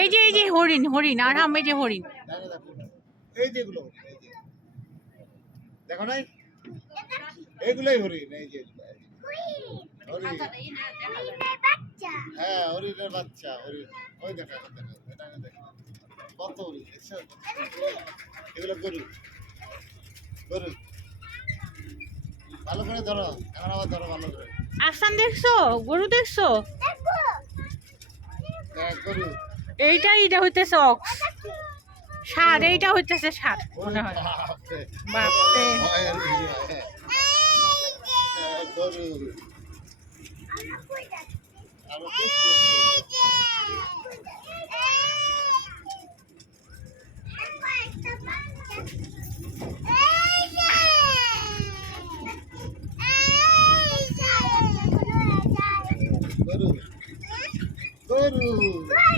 এই যে এই যে হরিণ হরিণ আর হাম এই যে হরিণ। এই যে এগুলো হরিণ, দেখো নাই? এইগুলোই হরিণ এই যে। হ্যাঁ হরিণের বাচ্চা হরিণ। ওই দেখো কত হরিণ এগুলো গরু। গরু। ভালো করে ধরো এখন আবার ধরো ভালো করে। আসান দেখছ? গরু দেখছ? দেখ গরু। এইটা এইটা হইতেছে অক্স সার এইটা হইতেছে সার মনে হয় বাপরে। হ্যাঁ,